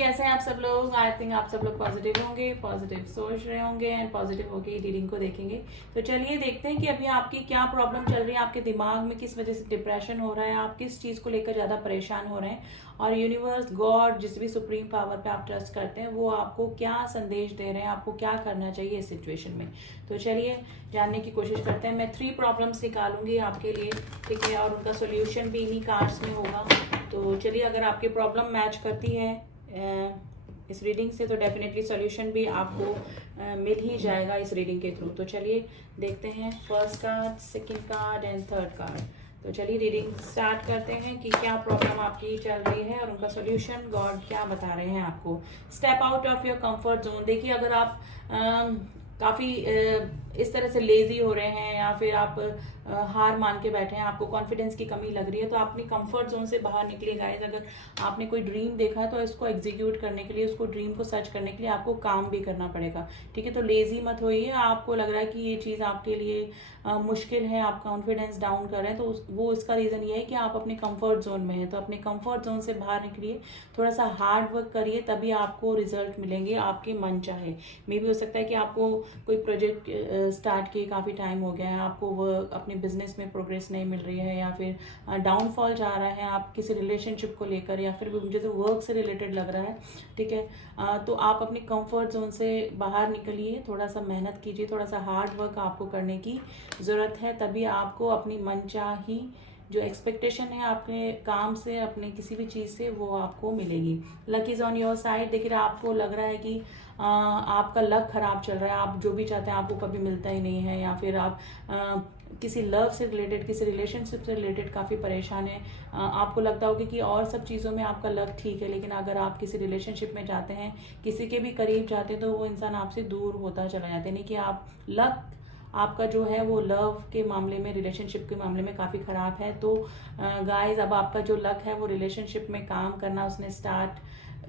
कैसे हैं आप सब लोग। आई थिंक आप सब लोग पॉजिटिव होंगे, पॉजिटिव सोच रहे होंगे एंड पॉजिटिव होके रीडिंग को देखेंगे। तो चलिए देखते हैं कि अभी आपकी क्या प्रॉब्लम चल रही है, आपके दिमाग में किस वजह से डिप्रेशन हो रहा है, आप किस चीज़ को लेकर ज़्यादा परेशान हो रहे हैं, और यूनिवर्स, गॉड, जिस भी सुप्रीम पावर पे आप ट्रस्ट करते हैं वो आपको क्या संदेश दे रहे हैं, आपको क्या करना चाहिए इस सिचुएशन में। तो चलिए जानने की कोशिश करते हैं। मैं 3 प्रॉब्लम्स निकालूंगी आपके लिए, ठीक है, और उनका सोल्यूशन भी इन्हीं कार्ड्स में होगा। तो चलिए, अगर आपकी प्रॉब्लम मैच करती है इस रीडिंग से तो डेफिनेटली सॉल्यूशन भी आपको मिल ही जाएगा इस रीडिंग के थ्रू। तो चलिए देखते हैं first card, second card and third card. तो चलिए रीडिंग स्टार्ट करते हैं कि क्या प्रॉब्लम आपकी चल रही है और उनका सॉल्यूशन गॉड क्या बता रहे हैं आपको। Step out of your comfort zone. देखिए, अगर आप काफ़ी इस तरह से लेजी हो रहे हैं या फिर आप हार मान के बैठे हैं, आपको कॉन्फिडेंस की कमी लग रही है, तो आप अपनी कंफर्ट जोन से बाहर निकलिए गाइस। अगर आपने कोई ड्रीम देखा है तो इसको एग्जीक्यूट करने के लिए, उसको ड्रीम को सर्च करने के लिए आपको काम भी करना पड़ेगा, ठीक है। तो लेजी मत होइए। आपको लग रहा है कि ये चीज़ आपके लिए मुश्किल है, आप कॉन्फिडेंस डाउन कर रहे हैं, तो वो इसका रीज़न ये है कि आप अपने कंफर्ट जोन में हैं। तो अपने कंफर्ट जोन से बाहर निकलिए, थोड़ा सा हार्ड वर्क करिए, तभी आपको रिजल्ट मिलेंगे आपके मन चाहे। मे भी हो सकता है कि आपको कोई प्रोजेक्ट स्टार्ट किए काफ़ी टाइम हो गया है, आपको वो अपने बिजनेस में प्रोग्रेस नहीं मिल रही है, या फिर डाउनफॉल जा रहा है आप किसी रिलेशनशिप को लेकर, या फिर मुझे तो वर्क से रिलेटेड लग रहा है, ठीक है। तो आप अपने कंफर्ट जोन से बाहर निकलिए, थोड़ा सा मेहनत कीजिए, थोड़ा सा हार्ड वर्क आपको करने की ज़रूरत है, तभी आपको अपनी मनचाही जो एक्सपेक्टेशन है आपके काम से, अपने किसी भी चीज़ से, वो आपको मिलेगी। Luck is on your side. देखिए, आपको लग रहा है कि आपका लक खराब चल रहा है, आप जो भी चाहते हैं आपको कभी मिलता ही नहीं है, या फिर आप किसी लव से रिलेटेड, किसी रिलेशनशिप से रिलेटेड काफ़ी परेशान है। आपको लगता होगा कि और सब चीज़ों में आपका लक ठीक है, लेकिन अगर आप किसी रिलेशनशिप में जाते हैं, किसी के भी करीब जाते हैं, तो वो इंसान आपसे दूर होता चला जाता है। नहीं कि आप लक आपका जो है वो लव के मामले में, रिलेशनशिप के मामले में काफ़ी ख़राब है। तो गाइस, अब आपका जो लक है वो रिलेशनशिप में काम करना उसने स्टार्ट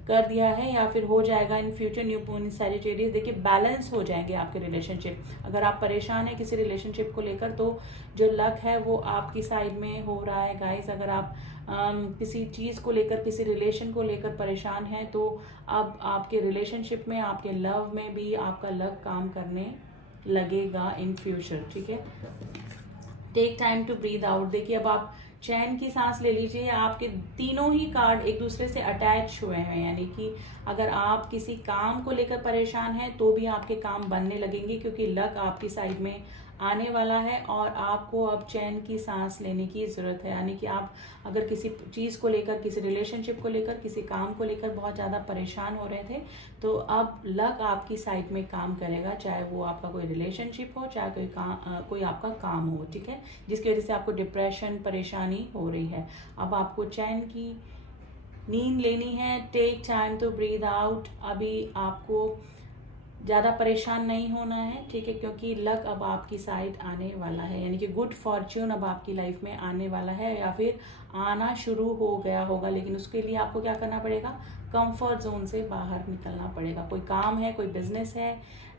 कर दिया है, या फिर हो जाएगा in future. New moon Sagittarius, देखिए बैलेंस हो जाएंगे आपके रिलेशनशिप। अगर आप परेशान हैं किसी रिलेशनशिप को लेकर, तो जो लक है वो आपकी साइड में हो रहा है गाइस। अगर आप किसी चीज़ को लेकर, किसी रिलेशन को लेकर परेशान हैं, तो अब आपके रिलेशनशिप में, आपके लव में भी आपका लक काम करने लगेगा इन फ्यूचर, ठीक है। Take time to breathe out. देखिए, अब आप चैन की सांस ले लीजिए। आपके तीनों ही कार्ड एक दूसरे से अटैच हुए हैं, यानी कि अगर आप किसी काम को लेकर परेशान हैं तो भी आपके काम बनने लगेंगे, क्योंकि लक आपकी साइड में आने वाला है। और आपको अब चैन की सांस लेने की ज़रूरत है, यानी कि आप अगर किसी चीज़ को लेकर, किसी रिलेशनशिप को लेकर, किसी काम को लेकर बहुत ज़्यादा परेशान हो रहे थे, तो अब लक आपकी साइड में काम करेगा, चाहे वो आपका कोई रिलेशनशिप हो, चाहे कोई आपका काम हो, ठीक है, जिसकी वजह से आपको डिप्रेशन, परेशानी हो रही है। अब आपको चैन की नींद लेनी है। Take time to breathe out. अभी आपको ज़्यादा परेशान नहीं होना है, ठीक है, क्योंकि लक अब आपकी साइड आने वाला है, यानी कि गुड फॉर्च्यून अब आपकी लाइफ में आने वाला है, या फिर आना शुरू हो गया होगा। लेकिन उसके लिए आपको क्या करना पड़ेगा, कंफर्ट जोन से बाहर निकलना पड़ेगा। कोई काम है, कोई बिजनेस है,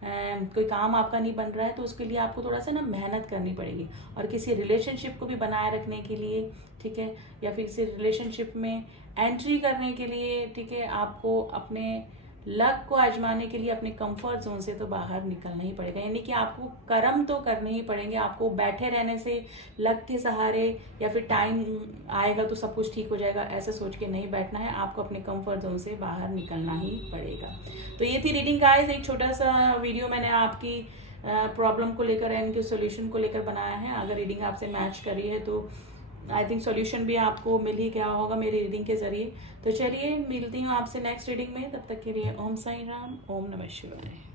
कोई काम आपका नहीं बन रहा है, तो उसके लिए आपको थोड़ा सा ना मेहनत करनी पड़ेगी। और किसी रिलेशनशिप को भी बनाए रखने के लिए, ठीक है, या फिर किसी रिलेशनशिप में एंट्री करने के लिए, ठीक है, आपको अपने लक को आजमाने के लिए अपने कंफर्ट जोन से तो बाहर निकलना ही पड़ेगा। यानी कि आपको कर्म तो करने ही पड़ेंगे। आपको बैठे रहने से, लक के सहारे, या फिर टाइम आएगा तो सब कुछ ठीक हो जाएगा, ऐसे सोच के नहीं बैठना है। आपको अपने कंफर्ट जोन से बाहर निकलना ही पड़ेगा। तो ये थी रीडिंग गाइस। एक छोटा सा वीडियो मैंने आपकी प्रॉब्लम को लेकर, इनके सोल्यूशन को लेकर बनाया है। अगर रीडिंग आपसे मैच करी है तो आई थिंक सॉल्यूशन भी आपको मिल ही गया होगा मेरी रीडिंग के जरिए। तो चलिए मिलती हूँ आपसे नेक्स्ट रीडिंग में। तब तक के लिए ओम साई राम, ओम नमः शिवाय।